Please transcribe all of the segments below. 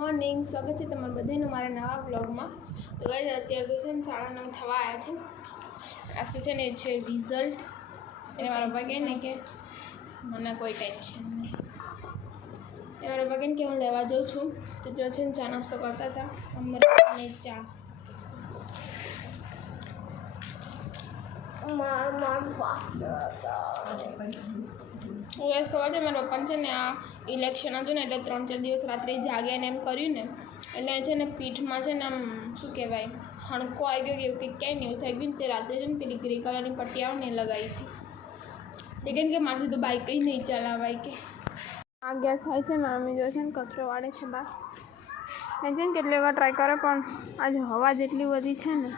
Morning, સ્વાગત છે તમારું બધાનું મારા નવા વ્લોગમાં। તો ગાઈસ અત્યારે તો છે ને 9:30 થવા આવ્યા છે। આજે છે ને છે રિઝલ્ટ, એને મારા પપ્પા કહે ને કે મને કોઈ ટેન્શન નહીં। એ મારા પપ્પા કહે કે હું લેવા જાઉં છું। તો જો છે ને ચા નાસ્તો કરતા હતા, અમૃતને ચા। ખબર છે મારા પપ્પાને છે ને આ ઇલેક્શન હતું ને એટલે 3-4 દિવસ રાત્રે જાગ્યા ને એમ કર્યું ને એટલે છે ને પીઠમાં છે ને આમ શું કહેવાય હણકો આવી ગયો એવું કંઈક ક્યાંય નહીં થઈ ગયું। તે રાત્રે છે ને પેલી ગ્રે કલરની પટ્ટી આવે ને એ લગાવી હતી। તે કહે કે મારાથી તો બાઇક જ નહીં ચલાવાય કે આ ગેસ થાય છે। મમ્મી જો છે ને કચરો વાળે છે બહાર। મેં છે ને કેટલી વખત ટ્રાય કર્યો પણ આજે હવા જેટલી બધી છે ને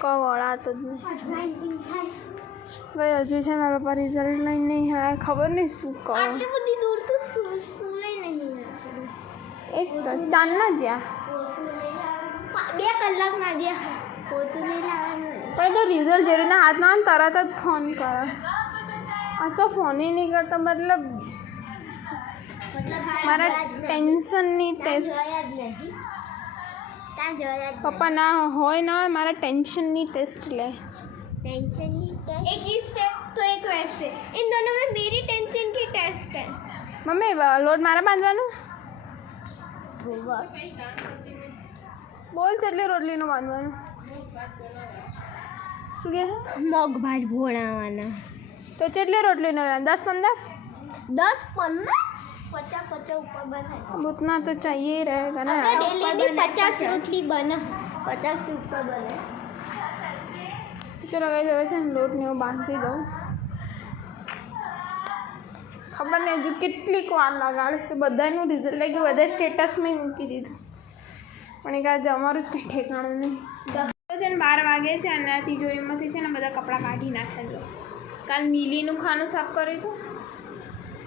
કવળાતો જ નહીં। ભાઈ હજુ છે મારા પપ્પા રિઝલ્ટ લઈને નહીં આવે, ખબર નહીં શું કહું। આટલી બધી દૂર તો સ્કૂલે નહીં એ તો ચાંદના જ્યાં 2 કલાકમાં ગયા પોતું નહીં લાવવાનું પણ તો રિઝલ્ટ જે રીતના હાથમાં આવે તરત જ ફોન કરે। આજ તો ફોન નહીં કરતો, મતલબ મારા ટેન્શનની ટેસ્ટ પપ્પા ના હોય ના હોય મારા ટેન્શનની ટેસ્ટ લે। टेंशन एक ईस्ट है तो एक वेस्ट है, इन दोनों में मेरी टेंशन की टेस्ट है। मम्मी लोड मारा बांधવાનું બોલ કેટલી રોટલીનું બાંધવાનું શું કહે મગ ભાત ભોણાવાના તો કેટલી રોટલીનો 10-15 50 ऊपर बना उतना तो चाहिए ही रहेगा ना। डेली 50 रोटली बना 50 से ऊपर बना। ચલો ગઈ હવે છે ને લોટને હું બાંધી દઉં। ખબર નહીં હજુ કેટલીક વાર લગાડશે। બધાનું રિઝલ્ટ લાગ્યું, બધા સ્ટેટસમાં મૂકી દીધું પણ એક આજે અમારું જ કંઈ ઠેકાણું નહીં। તો છે ને 12 વાગે છે અને આ તિજોરીમાંથી છે ને બધા કપડાં કાઢી નાખ્યા। જો કાલ મિલીનું ખાનું સાફ કર્યું હતું,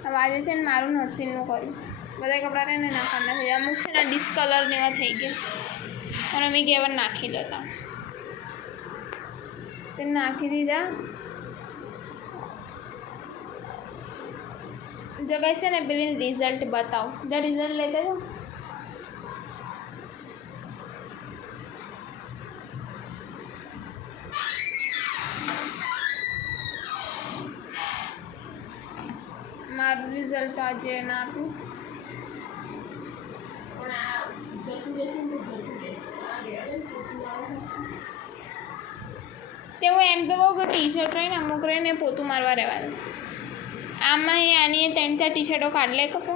હવે આજે છે ને મારું નર્સિંગનું કર્યું। બધા કપડાં રહીને નાખવાના થઈ ગયા, અમુક છે ને ડિસ્કલર ને એવા થઈ ગયા અને અમે કેવર નાખી દેતા તે નાખી દીધા। જગ્યાએ છે ને પેલી રિઝલ્ટ બતાવો, જો રિઝલ્ટ લેતા જાઓ। મારું રિઝલ્ટ આજે ના આપ્યું તે હું એમ તો કહું કે ટી શર્ટ રહીને અમુક રહીને પોતું મારવા રહેવા દે। આમાં આની 3-4 ટી શર્ટો કાઢ લે કપો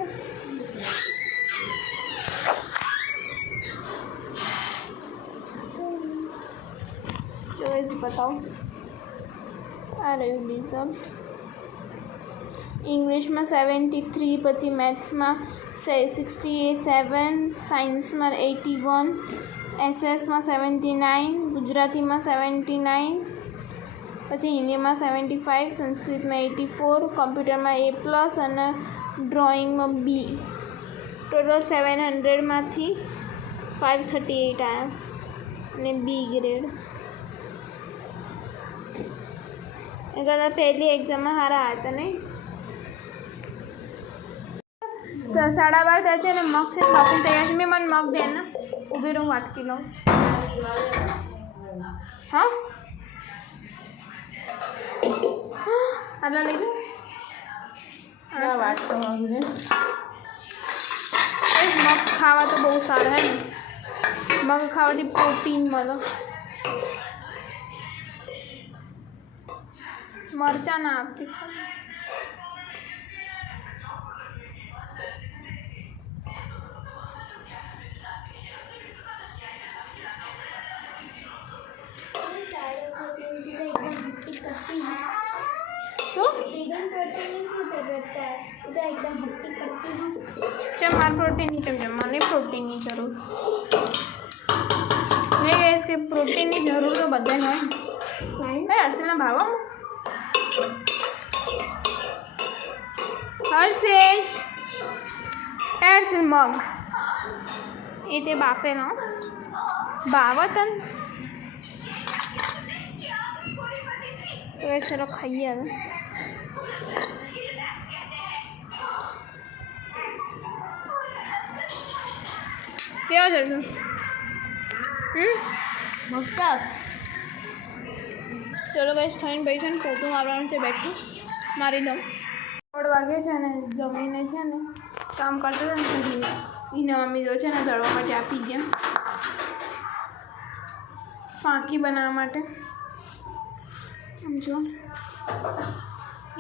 ચોઈસ બતાવો। આ રહ્યું રિઝલ્ટ, ઇંગ્લિશમાં 73, પછી મેથ્સમાં 67, સાયન્સમાં 81, એસએસમાં 79, ગુજરાતીમાં 79, પછી હિન્દીમાં 75, સંસ્કૃતમાં 84, કોમ્પ્યુટરમાં A+ અને ડ્રોઈંગમાં B। ટોટલ 700માંથી 538 આવ્યા અને B ગ્રેડ। એ કરતાં પહેલી એક્ઝામમાં સારા હતા નહીં। 12:30 થાય છે ને મગ છે બાફીને તૈયાર છે। મેં મને મગ દે ને ઊભી રહું વાટકી લઉં। હા આટલા લઈ જાઓ વાત તો મગ ખાવા તો બહુ સારા હે ને, મગ ખાવાથી પ્રોટીન મળે। મરચાં ના આપતી चल मार प्रोटीन नहीं चल મને પ્રોટીનની જરૂર મેં ગેસ કે પ્રોટીનની જરૂર તો બધાને હોય। ભાઈ હર્ષલના ભાવ હર્ષલ મગ એ તે બાફેનો ભાવતન તો એ ચલો ખાઈએ હવે। કેવો છે તું? મસ્ત. ચલો ગાઈસ ખાઈને ભાઈ છે ને પોતું મારવાનું છે, બેઠું મારી દઉં. 3 વાગે છે ને જમીને છે ને કામ કરતો હતો ને સુધી એના મમ્મી જો છે ને દળવા માટે આપી ગયા ફાંકી બનાવવા માટે. સમજો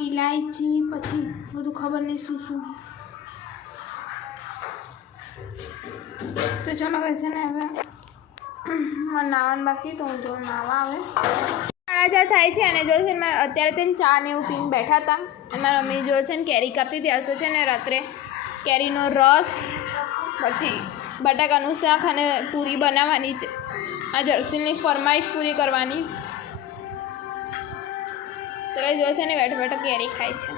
ઇલાયચી પછી બધું ખબર નહીં શું શું. તો ચલો ગાઈસ છે ને હવે નાવાનું બાકી તો હું જો નાવા આવે 4:30 થાય છે અને જો છે ને અત્યારે તેને ચા ને એવું પીને બેઠા હતા અને મારી મમ્મી જો છે ને કેરી કાપતી હતી. તો છે ને રાત્રે કેરીનો રસ પછી બટાકાનું શાક અને પૂરી બનાવવાની છે. આ જર્સીની ફરમાઈશ પૂરી કરવાની. તો એ જો છે ને બેઠો બેઠો કેરી ખાય છે.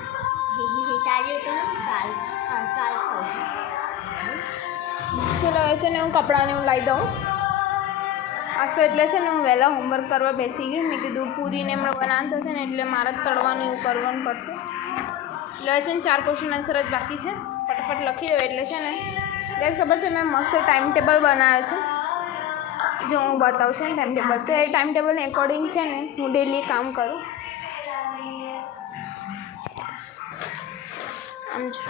ચલો છે ને હું કપડાને હું લાવી દઉં. આજ તો એટલે છે ને હું વહેલા હોમવર્ક કરવા બેસી ગઈ. મેં કીધું પૂરીને એમણે બનાવવાનું થશે ને એટલે મારે જ તળવાનું એવું કરવાનું પડશે. એટલે છે ને 4 ક્વેશ્ચન આન્સર જ બાકી છે. ફટાફટ લખી દઉં. એટલે છે ને ગેસ ખબર છે મેં મસ્ત ટાઈમ ટેબલ બનાવ્યો છે. જો હું બતાવું છું ને ટાઈમ ટેબલ. તો એ ટાઈમ ટેબલને એકોર્ડિંગ છે ને હું ડેલી કામ કરું. આમ છે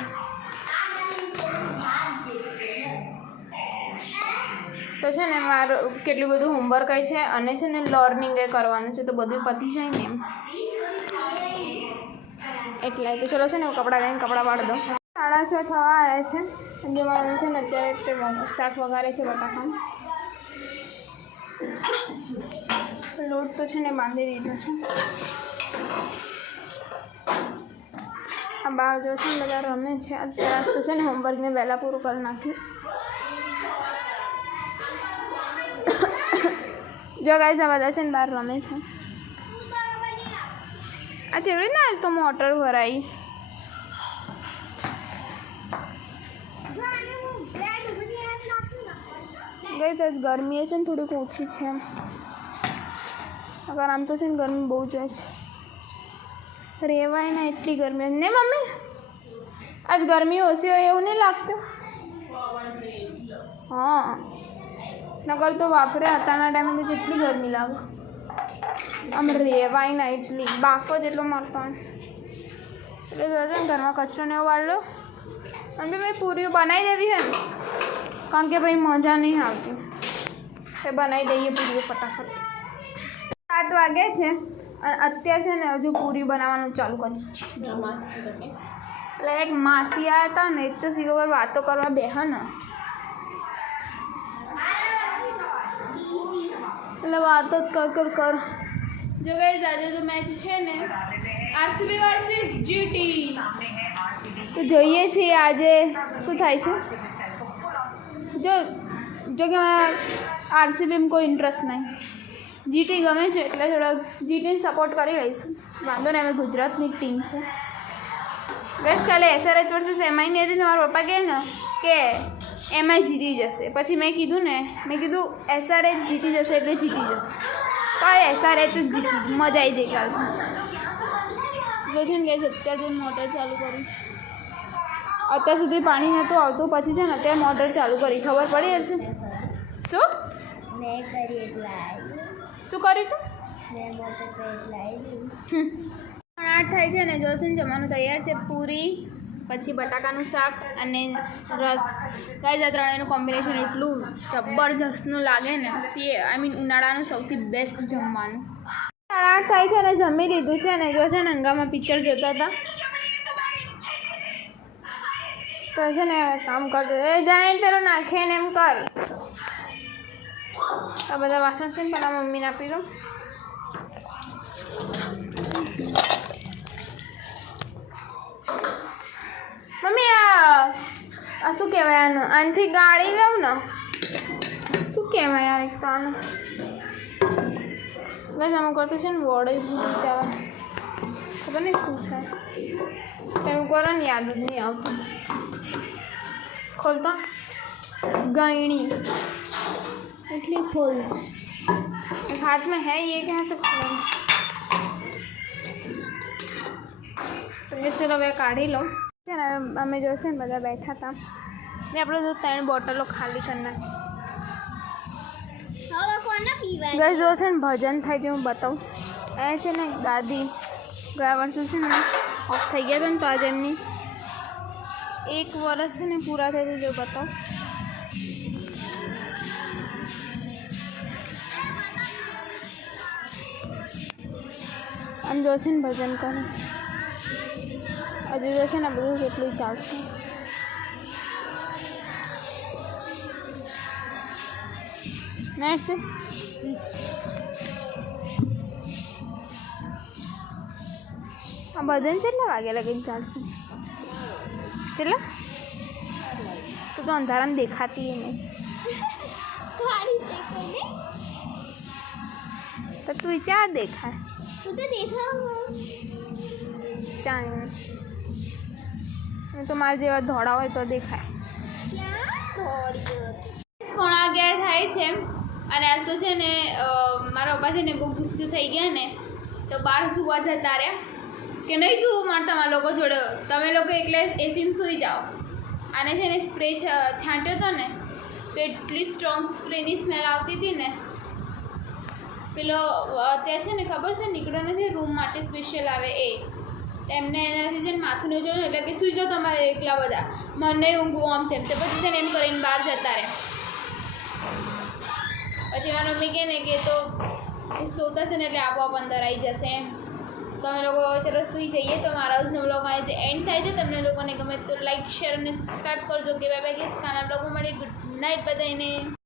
તો છે ને મારું કેટલું બધું હોમવર્ક છે અને છે ને લર્નિંગ એ કરવાનું છે. તો બધું પતી જાય ને એમ એટલે. તો ચલો છે ને હું કપડાં લઈને કપડાં વાળી દઉં. 6:30 થવા આવ્યા છે. જે મારું છે ને અત્યારે શાક વઘારે છે બટાકાનું. લોટ તો છે ને બાંધી દીધો છે. આ બહાર જો છે ને બધા રમે છે. અત્યારે તો છે ને હોમવર્કને વહેલા પૂરું કરી નાખ્યું. જો ગાઈસ આ બધા છે ને બહાર રમે છે. આ ચેવડી ને આજ તો મોટર ભરાઈ. ગાઈસ આજ ગરમી છે ને થોડીક ઓછી છે એમ. અગર આમ તો છે ને ગરમી બહુ જ છે. રહેવાય ને એટલી ગરમી ને મમ્મી. આજ ગરમી ઓછી હોય એવું નહીં લાગતું? હા નકર તો વાપરે હતાના ટાઈમે તો જેટલી ગરમી લાગે. આમ રહેવાય ના એટલી બાફ જ એટલો મારતો. એટલે જોજો ને ઘરમાં કચરો ને એવું વાળલો અને ભાઈ પૂરીઓ બનાવી દેવી હે કારણ કે ભાઈ મજા નહીં આવતી. એ બનાવી દઈએ પૂરીઓ ફટાફટ. 7 વાગે છે અને અત્યારે છે ને હજુ પૂરી બનાવવાનું ચાલુ કરી. એટલે એક માસી આવ્યા હતા ને એ તો સીધો વાતો કરવા બેહે ને એટલે વાતો જ કર. જો ગાઈસ આજે તો મેચ છે ને RCB વર્સિસ GT. તો જોઈએ છીએ આજે શું થાય છે. જો કે મારા RCBમાં કોઈ ઇન્ટરેસ્ટ નહીં. GT ગમે છે એટલે થોડોક GTને સપોર્ટ કરી લઈશું. વાંધો નહીં, અમે ગુજરાતની ટીમ છે. બસ કાલે SRH વર્સિસ MI ની હતી ને મારા પપ્પા કહે ને કે MI જીતી જશે. પછી મેં કીધું SRH જીતી જશે એટલે જીતી જશે. તો SRH જ જીતી. મજા આવી જાય કાલે. જો છે ને ગેસ અત્યારે મોટર ચાલુ કરી છે. અત્યાર સુધી પાણી નહોતું આવતું. પછી છે ને અત્યારે મોટર ચાલુ કરી. ખબર પડી હશે શું શું કર્યું તું? 8 થાય છે ને જો છે ને જમવાનું તૈયાર છે. પૂરી પછી બટાકાનું શાક અને રસ. ગાઈસ આ ત્રણેયનું કોમ્બિનેશન એટલું જબરજસ્તનું લાગે ને. ઉનાળાનું સૌથી બેસ્ટ જમવાનું. 8 થાય છે ને જમી લીધું છે ને જો છે ને હંગામાં પિક્ચર જોતા હતા. તો છે ને કામ કરતો એ જાય પેલું નાખે ને એમ કર. આ બધા વાસણ છે ને પેલા મમ્મીને આપી દઉં. મમ્મી આ શું કહેવાય આનું? આનાથી ગાળી લઉં ને શું કહેવાય યાર? એક તો આનું બસ આમાં કરતું છે ને વડે જવા ખબર નહીં શું થાય. એવું કરો ને યાદ જ નહીં આવતું. ખોલતા ગયણી એટલી ખોલ हाथ में है ये कहाँ से खोलेंगे. તો કે ચલો હવે કાઢી લો. છે ને અમે જો છે ને બધા બેઠા હતા ને આપણે તો 3 બોટલો ખાલી કરી નાખી. હવે કોને પીવાની ગઈ જો છે ને ભજન થાય છે હું બતાવું. એ છે ને દાદી ગયા વર્ષે છે ને ઓફ થઈ ગયા હતા ને તો આજે એમની 1 વર્ષ છે ને પૂરા થઈ જો બતાવું. આમ જો છે ને ભજન કરે હજુ જો છે ને બધું કેટલું ચાલશે. નેક્સ્ટ આ ભજન કેટલા વાગે લગીને ચાલશે? કેટલા? તું તો અંધારામાં દેખાતી નહીં સારી છે કોને તો તું ચાર દેખાય. તું તો દેખાવ ચાર તો મારા જેવા ધોળા હોય તો દેખાય. ક્યાં થોડી 11:30 થાય છે અને આજ તો છે ને મારા પપ્પા છે ને બહુ ગુસ્સે થઈ ગયા ને તો બહાર સુવા જતા રહ્યા કે નહીં સુવું મારે તમારા લોકો જોડે, તમે લોકો એકલે એસીમાં સૂઈ જાઓ. આને છે ને સ્પ્રે છાંટ્યો હતો ને તો એટલી સ્ટ્રોંગ સ્પ્રેની સ્મેલ આવતી હતી ને. પેલો ત્યાં છે ને ખબર છે નીકળ્યો નથી રૂમ માટે સ્પેશિયલ આવે એ એમને એનાથી છે ને માથું નહીં જોયું એટલે કે સૂઈ જાઓ તમારે એકલા બધા, મને ઊંઘવું આમ તેમ. તો પછી છે ને એમ કરીને બહાર જતા રહે. પછી મારી મમ્મી કહે ને કે તો સોતા છે ને એટલે આપોઆપ અંદર આવી જશે એમ. તમે લોકો ચલો સૂઈ જઈએ. તો મારા હાઉસનો બ્લોગ અહીં જે એન્ડ થાય છે. તમને લોકોને ગમે તો લાઈક શેર અને સબસ્ક્રાઈબ કરજો. કે બાય બાય ગેસ કાના બ્લોગમાં મળીએ. ગુડ નાઇટ બધાને.